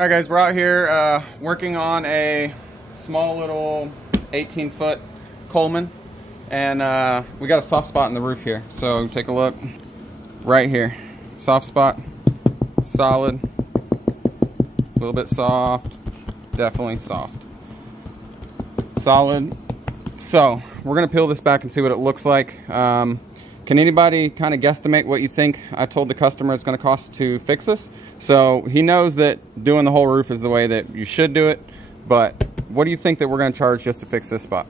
Alright guys, we're out here working on a small little 18-foot Coleman, and we got a soft spot in the roof here. So take a look right here. Soft spot, solid, a little bit soft, definitely soft. Solid. So we're gonna peel this back and see what it looks like. Can anybody kind of guesstimate what you think I told the customer it's going to cost to fix this? So he knows that doing the whole roof is the way that you should do it, but what do you think that we're going to charge just to fix this spot?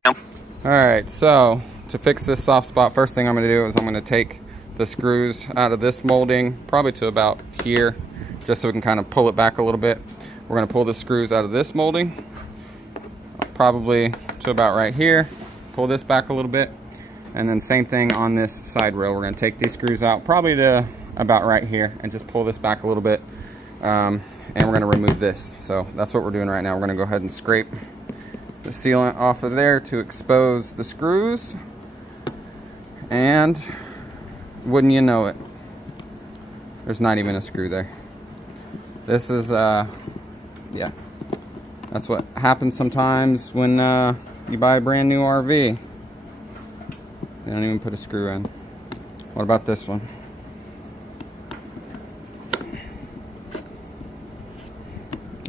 Alright, so to fix this soft spot, first thing I'm going to do is I'm going to take the screws out of this molding, probably to about here, just so we can kind of pull it back a little bit. We're going to pull the screws out of this molding, probably to about right here, pull this back a little bit. And then same thing on this side rail. We're going to take these screws out probably to about right here and just pull this back a little bit. And we're going to remove this. So that's what we're doing right now. We're going to go ahead and scrape the sealant off of there to expose the screws. And wouldn't you know it, there's not even a screw there. This is, yeah, that's what happens sometimes when you buy a brand new RV. They don't even put a screw in. What about this one?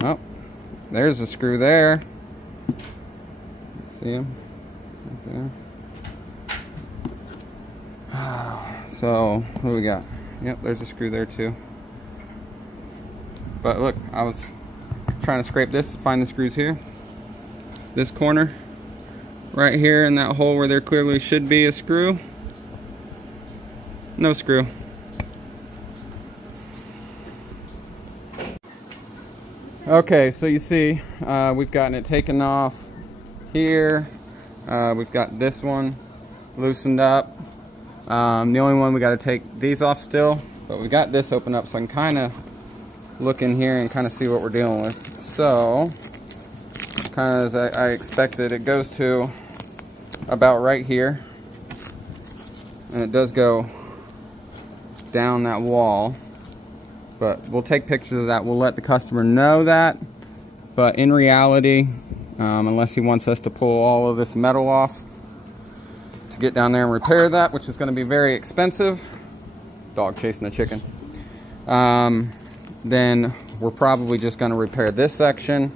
Oh, there's a screw there. See him? Right there. So, what do we got? Yep, there's a screw there too. But look, I was trying to scrape this, find the screws here. This corner. Right here in that hole where there clearly should be a screw. No screw. Okay, so you see we've gotten it taken off here. We've got this one loosened up. The only one we got to take these off still, but we got this open up so I can kind of look in here and kind of see what we're dealing with. So kind of as I expected, it goes to about right here, and it does go down that wall, but we'll take pictures of that. We'll let the customer know that, but in reality, unless he wants us to pull all of this metal off to get down there and repair that, which is going to be very expensive, dog chasing a chicken, then we're probably just going to repair this section.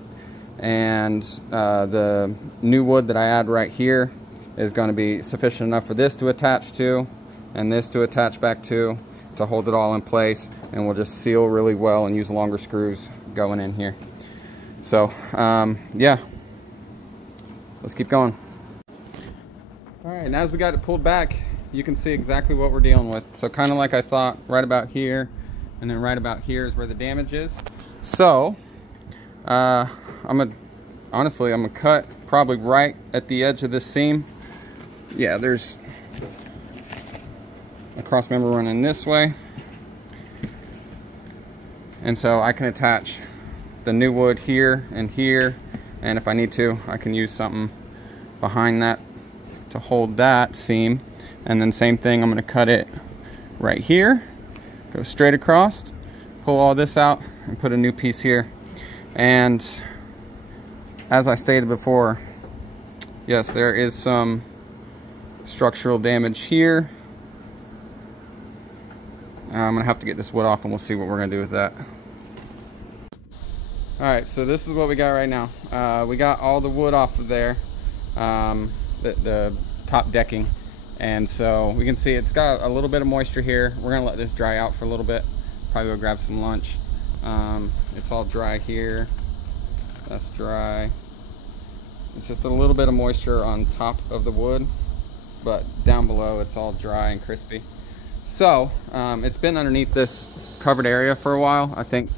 And the new wood that I add right here is going to be sufficient enough for this to attach to and this to attach back to hold it all in place, and we'll just seal really well and use longer screws going in here. So yeah, let's keep going. Alright, and as we got it pulled back, you can see exactly what we're dealing with. So kind of like I thought, right about here and then right about here is where the damage is. So honestly, I'm gonna cut probably right at the edge of this seam. Yeah, there's a cross member running this way, and so I can attach the new wood here and here, and if I need to, I can use something behind that to hold that seam. And then same thing, I'm gonna cut it right here, go straight across, pull all this out, and put a new piece here. And as I stated before, yes, there is some structural damage here. I'm gonna have to get this wood off, and we'll see what we're gonna do with that. Alright, so this is what we got right now. We got all the wood off of there, the top decking, and so we can see it's got a little bit of moisture here. We're gonna let this dry out for a little bit, probably go grab some lunch. It's all dry here. That's dry. It's just a little bit of moisture on top of the wood, but down below it's all dry and crispy. So it's been underneath this covered area for a while. I think,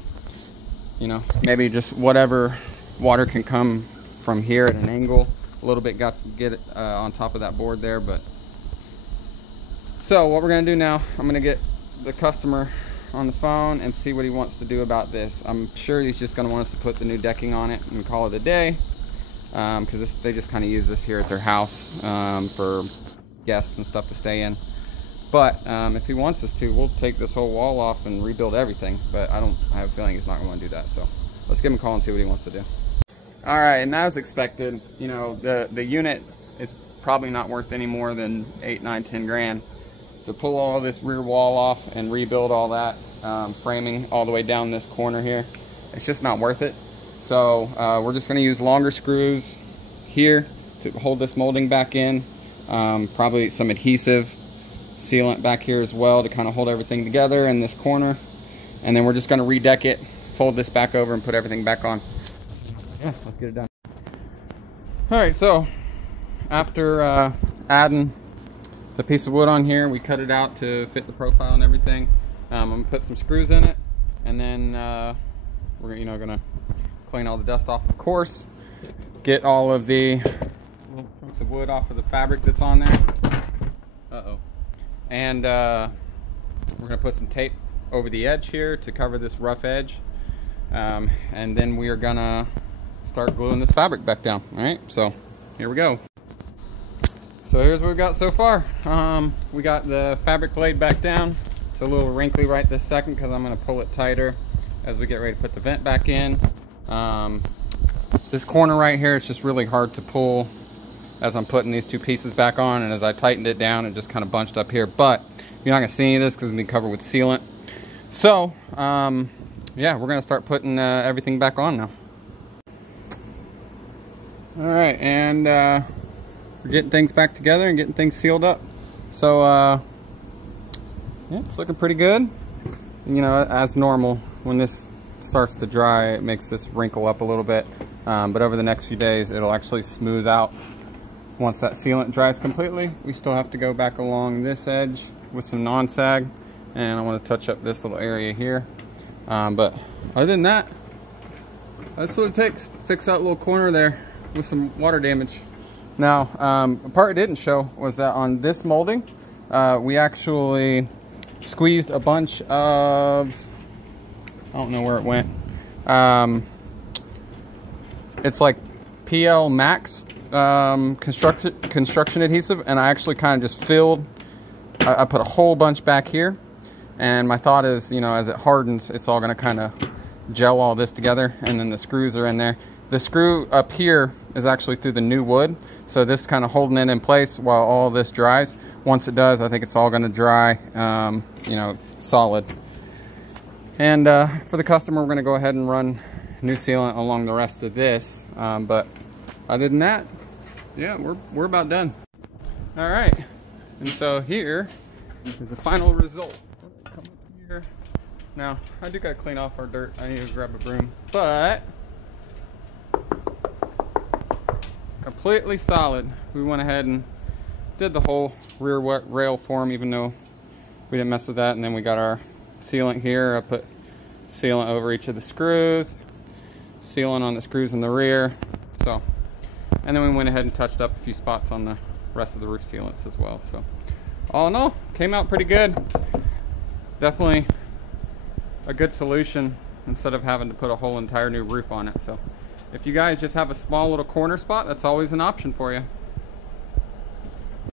you know, maybe just whatever water can come from here at an angle, a little bit got to get it on top of that board there. But so what we're gonna do now, I'm gonna get the customer on the phone and see what he wants to do about this. I'm sure he's just going to want us to put the new decking on it and call it a day, because they just kind of use this here at their house for guests and stuff to stay in. But if he wants us to, we'll take this whole wall off and rebuild everything, but I have a feeling he's not going to do that. So let's give him a call and see what he wants to do. All right, and as expected, you know, the unit is probably not worth any more than 8, 9, 10 grand. To pull all this rear wall off and rebuild all that framing all the way down this corner here, it's just not worth it. So we're just gonna use longer screws here to hold this molding back in. Probably some adhesive sealant back here as well to kind of hold everything together in this corner. And then we're just gonna redeck it, fold this back over and put everything back on. Yeah, let's get it done. All right, so after adding the piece of wood on here, we cut it out to fit the profile and everything. I'm gonna put some screws in it, and then we're gonna clean all the dust off, of course, get all of the little chunks of wood off of the fabric that's on there. And we're gonna put some tape over the edge here to cover this rough edge, and then we are gonna start gluing this fabric back down. All right, so here we go. So here's what we got so far. We got the fabric laid back down. It's a little wrinkly right this second because I'm gonna pull it tighter as we get ready to put the vent back in. This corner right here is just really hard to pull as I'm putting these two pieces back on, and as I tightened it down, it just kind of bunched up here. But you're not gonna see any of this because it's gonna be covered with sealant. So yeah, we're gonna start putting everything back on now. All right, and we're getting things back together and getting things sealed up. So yeah, it's looking pretty good. You know, as normal, when this starts to dry, it makes this wrinkle up a little bit. But over the next few days, it'll actually smooth out. Once that sealant dries completely, we still have to go back along this edge with some non-sag, and I want to touch up this little area here. But other than that, that's what it takes to fix that little corner there with some water damage. Now, a part it didn't show was that on this molding, we actually squeezed a bunch of, I don't know where it went. It's like PL Max construction adhesive, and I actually kind of just filled, I put a whole bunch back here, and my thought is, you know, as it hardens, it's all going to kind of gel all this together, and then the screws are in there. The screw up here is actually through the new wood, so this is kind of holding it in place while all this dries. Once it does, I think it's all going to dry, you know, solid. And for the customer, we're going to go ahead and run new sealant along the rest of this. But other than that, yeah, we're about done. All right, and so here is the final result. Come up here. Now, I do got to clean off our dirt. I need to grab a broom, but completely solid. We went ahead and did the whole rear rail form, even though we didn't mess with that. And then we got our sealant here. I put sealant over each of the screws, sealant on the screws in the rear. So, and then we went ahead and touched up a few spots on the rest of the roof sealants as well. So all in all, came out pretty good. Definitely a good solution instead of having to put a whole entire new roof on it. So if you guys just have a small little corner spot, that's always an option for you.